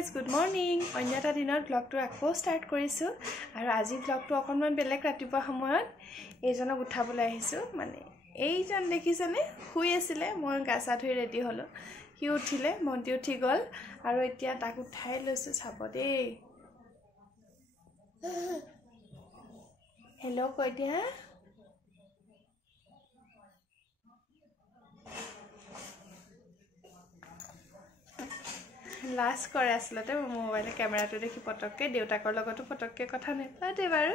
Guys good morning অন্য এটা দিনত ব্লগটো আকৌ ষ্টাৰ্ট কৰিছোঁ আৰু আজি ব্লগটো অকণমান বেলেগ ৰাতিপুৱা সময়ত এইজনক উঠাবলৈ আহিছোঁ মানে এইজন দেখিছেনে শুই আছিলে মই গা চা ধুই ৰেডি হ'লোঁ সি উঠিলে মন্তি উঠি গ'ল আৰু এতিয়া তাক উঠাই লৈছোঁ চাব দেই হেল্ল' কৈ দিয়া লাজ কৰে আচলতে মোবাইলৰ কেমেৰাটো দেখি পটককৈ দেউতাকৰ লগতো পটককৈ কথা নেপাতে বাৰু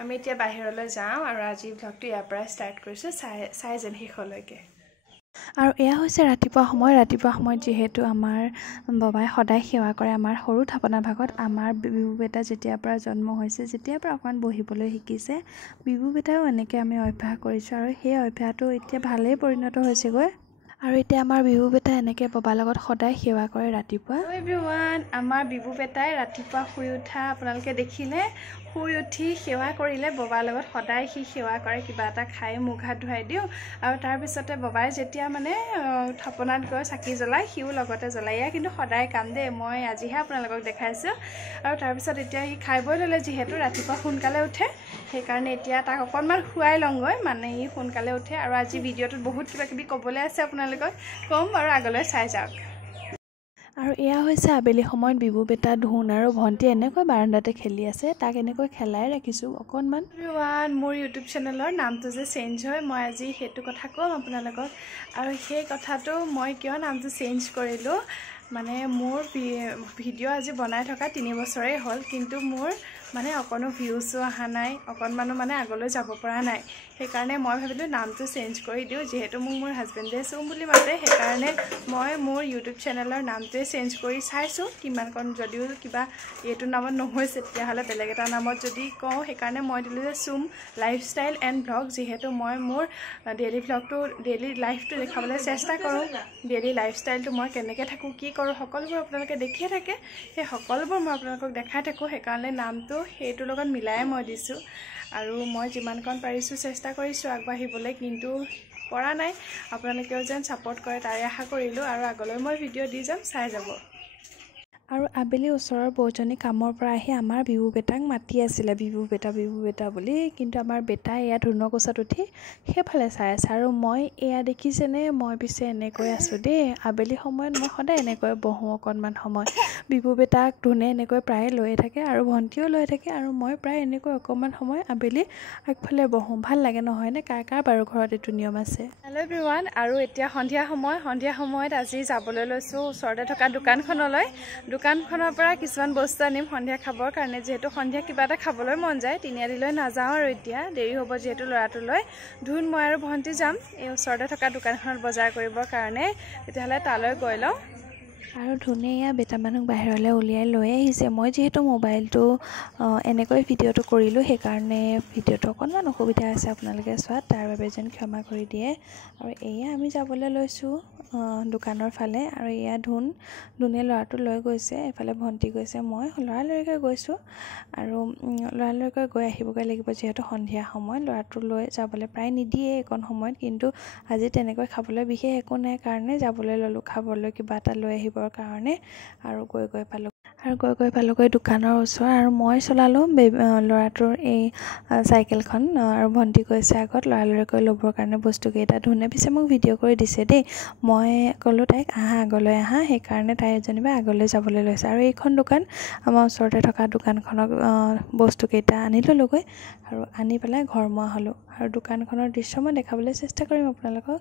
আমি এতিয়া বাহিৰলৈ যাওঁ আৰু আজি ব্লগটো ইয়াৰ পৰা ষ্টাৰ্ট কৰিছোঁ চাই যেন শেষলৈকে আৰু এয়া হৈছে ৰাতিপুৱা সময়ত যিহেতু আমাৰ বাবাই সদায় সেৱা কৰে আমাৰ সৰু থাপনা ভাগত আমাৰ বিবু বেটা যেতিয়াৰ পৰা জন্ম হৈছে যেতিয়াৰ পৰা অকণমান বহিবলৈ শিকিছে বিবু বেটাও এনেকৈ আমি অভ্যাস কৰিছোঁ আৰু সেই অভ্যাসটো এতিয়া ভালেই পৰিণত হৈছেগৈ আৰু এতিয়া আমাৰ বিবু বেটা এনেকৈ বাবাৰ লগত সদায় সেৱা কৰে ৰাতিপুৱা এভৰিৱান আমাৰ বিবু বেটাই ৰাতিপুৱা শুই উঠা আপোনালোকে দেখিলে শুই উঠি সেৱা কৰিলে বাবাৰ লগত সদায় সি সেৱা কৰে কিবা এটা খাই মুখ হাত ধুৱাই দিওঁ আৰু তাৰপিছতে বাবাই যেতিয়া মানে থাপনাত গৈ চাকি জ্বলায় সিও লগতে জ্বলাই এয়া কিন্তু সদায় কাম দেই মই আজিহে আপোনালোকক দেখাইছোঁ আৰু তাৰপিছত এতিয়া সি খাই বৈ ল'লে যিহেতু ৰাতিপুৱা সোনকালে উঠে সেইকাৰণে এতিয়া তাক অকণমান শুৱাই লওঁগৈ মানে ই সোনকালে উঠে আৰু আজি ভিডিঅ'টোত বহুত কিবা কিবি ক'বলৈ আছে আপোনালোকক ক'ম বাৰু আগলৈ চাই যাওক আৰু এয়া হৈছে আবেলি সময়ত বিবু বেটা ধুন আৰু ভণ্টি এনেকৈ বাৰাণ্ডাতে খেলি আছে তাক এনেকৈ খেলাই ৰাখিছোঁ অকণমান মোৰ ইউটিউব চেনেলৰ নামটো যে চেঞ্জ হয় মই আজি সেইটো কথা ক'ম আপোনালোকক আৰু সেই কথাটো মই কিয় নামটো চেঞ্জ কৰিলোঁ মানে মোৰ ভিডিঅ' আজি বনাই থকা 3 বছৰেই হ'ল কিন্তু মোৰ মানে অকণো ভিউজো অহা নাই অকণমানো মানে আগলৈ যাব পৰা নাই সেইকাৰণে মই ভাবিলোঁ নামটো চেঞ্জ কৰি দিওঁ যিহেতু মোক মোৰ হাজবেণ্ডে চুম বুলি মাতে সেইকাৰণে মই মোৰ ইউটিউব চেনেলৰ নামটোৱে চেঞ্জ কৰি চাইছোঁ কিমানকণ যদিও কিবা এইটো নামত নহৈছে তেতিয়াহ'লে বেলেগ এটা নামত যদি কওঁ সেইকাৰণে মই দিলোঁ যে চুম লাইফষ্টাইল এণ্ড ব্লগ যিহেতু মই মোৰ ডেইলি লাইফটো দেখাবলৈ চেষ্টা কৰোঁ ডেইলি লাইফষ্টাইলটো মই কেনেকৈ থাকোঁ কি কৰোঁ সকলোবোৰ আপোনালোকে দেখিয়ে থাকে সেই সকলোবোৰ মই আপোনালোকক দেখাই থাকোঁ সেইকাৰণে নামটো সেইটোৰ লগত মিলাই মই দিছোঁ আৰু মই যিমানকণ পাৰিছোঁ চেষ্টা কৰিছোঁ আগবাঢ়িবলৈ কিন্তু পৰা নাই আপোনালোকেও যেন ছাপোৰ্ট কৰে তাৰে আশা কৰিলোঁ আৰু আগলৈ মই ভিডিঅ' দি যাম চাই যাব আৰু আবেলি ওচৰৰ বৌজনী কামৰ পৰা আহি আমাৰ বিবু বেটাক মাতি আছিলে বিবু বেটা বুলি কিন্তু আমাৰ বেটাই এয়া ধুনৰ কোচাত উঠি সেইফালে চাই আছে আৰু মই এয়া দেখিছেনে মই পিছে এনেকৈ আছোঁ দেই আবেলি সময়ত মই সদায় এনেকৈ বহোঁ অকণমান সময় বিবু বেটাক ধুনে এনেকৈ প্ৰায় লৈয়ে থাকে আৰু ভণ্টিও লৈ থাকে আৰু মই প্ৰায় এনেকৈ অকণমান সময় আবেলি আগফালে বহোঁ ভাল লাগে নহয়নে কাৰ বাৰু ঘৰত এইটো নিয়ম আছে হেল্ল' এভৰিৱান আৰু এতিয়া সন্ধিয়া সময়ত আজি যাবলৈ লৈছোঁ ওচৰতে থকা দোকানখনৰ পৰা কিছুমান বস্তু আনিম সন্ধিয়া খাবৰ কাৰণে যিহেতু সন্ধিয়া কিবা এটা খাবলৈ মন যায় তিনিআলিলৈ নাযাওঁ আৰু এতিয়া দেৰি হ'ব যিহেতু ল'ৰাটোলৈ ধুন মই আৰু ভণ্টি যাম এই ওচৰতে থকা দোকানখনত বজাৰ কৰিবৰ কাৰণে তেতিয়াহ'লে তালৈ গৈ লওঁ আৰু ধুনে এয়া বেটা মানুহ বাহিৰলৈ উলিয়াই লৈ আহিছে মই যিহেতু মোবাইলটো এনেকৈ ভিডিঅ'টো কৰিলোঁ সেইকাৰণে ভিডিঅ'টো অকণমান অসুবিধা আছে আপোনালোকে চোৱাত তাৰ বাবে যেন ক্ষমা কৰি দিয়ে আৰু এয়া আমি যাবলৈ লৈছোঁ দোকানৰ ফালে আৰু এয়া ধুনে ল'ৰাটো লৈ গৈছে এফালে ভণ্টি গৈছে মই লৰালৰিকৈ গৈছোঁ আৰু লৰালৰিকৈ গৈ আহিবগৈ লাগিব যিহেতু সন্ধিয়া সময় ল'ৰাটো লৈ যাবলৈ প্ৰায় নিদিয়ে এইকণ সময়ত কিন্তু আজি তেনেকৈ খাবলৈ বিশেষ একো নাই কাৰণে যাবলৈ ল'লোঁ খাবলৈ কিবা এটা লৈ আহিবৰ কাৰণে আৰু গৈ পালোগৈ দোকানৰ ওচৰ আৰু মই চলালোঁ ল'ৰাটোৰ এই চাইকেলখন আৰু ভণ্টি গৈছে আগত লৰালৰিকৈ ল'বৰ কাৰণে বস্তুকেইটা ধুনে পিছে মোক ভিডিঅ' কৰি দিছে দেই মই ক'লোঁ তাইক আগলৈ আহা সেইকাৰণে তাই যেনিবা আগলৈ যাবলৈ লৈছে আৰু এইখন দোকান আমাৰ ওচৰতে থকা দোকানখনৰ বস্তুকেইটা আনি ল'লোগৈ আৰু আনি পেলাই ঘৰমুৱা হ'লোঁ আৰু দোকানখনৰ দৃশ্য মই দেখাবলৈ চেষ্টা কৰিম আপোনালোকক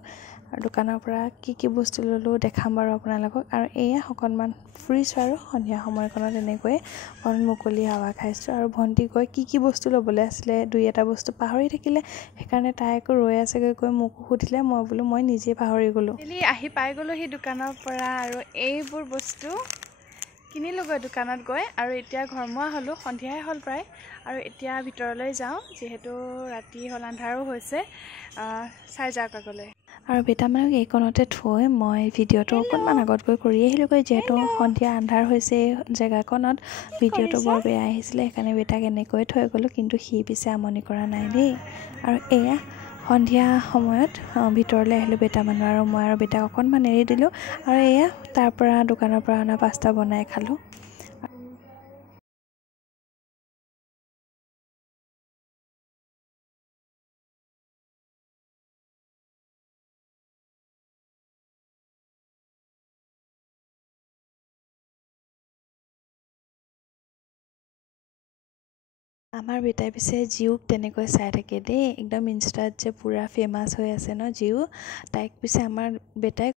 আৰু দোকানৰ পৰা কি বস্তু ল'লোঁ দেখাম বাৰু আপোনালোকক আৰু এয়া অকণমান ফুৰিছোঁ আৰু সন্ধিয়া সময়কণত এনেকৈ অকণমান মুকলি হাৱা খাইছোঁ আৰু ভণ্টি গৈ কি বস্তু ল'বলৈ আছিলে 2-এটা বস্তু পাহৰি থাকিলে সেইকাৰণে তাই আকৌ ৰৈ আছেগৈ গৈ মোকো সুধিলে মই বোলো মই নিজেই পাহৰি গ'লোঁ আহি পাই গ'লোঁ সেই দোকানৰ পৰা আৰু এইবোৰ বস্তু কিনিলোগৈ দোকানত গৈ আৰু এতিয়া ঘৰমুৱা হ'লোঁ সন্ধিয়াই হ'ল প্ৰায় আৰু এতিয়া ভিতৰলৈ যাওঁ যিহেতু ৰাতি হ'ল আন্ধাৰো হৈছে চাই যাওক আগলৈ আৰু বেটা মানুহক এইকণতে থৈ মই ভিডিঅ'টো অকণমান আগত গৈ কৰি আহিলোগৈ যিহেতু সন্ধিয়া আন্ধাৰ হৈছে জেগাকণত ভিডিঅ'টো বৰ বেয়া আহিছিলে সেইকাৰণে বেটাক এনেকৈ থৈ গ'লোঁ কিন্তু সি পিছে আমনি কৰা নাই দেই আৰু এয়া সন্ধিয়া সময়ত ভিতৰলৈ আহিলোঁ বেটা মানুহ আৰু মই আৰু বেটাক অকণমান এৰি দিলোঁ আৰু এয়া তাৰ পৰা দোকানৰ পৰা অনা পাস্তা বনাই খালোঁ। আমাৰ বেটাই পিছে জিউক তেনেকৈ চাই থাকে দেই, একদম ইনষ্টাত যে পূৰা ফেমাছ হৈ আছে ন জিউ, তাইক পিছে আমাৰ বেটাই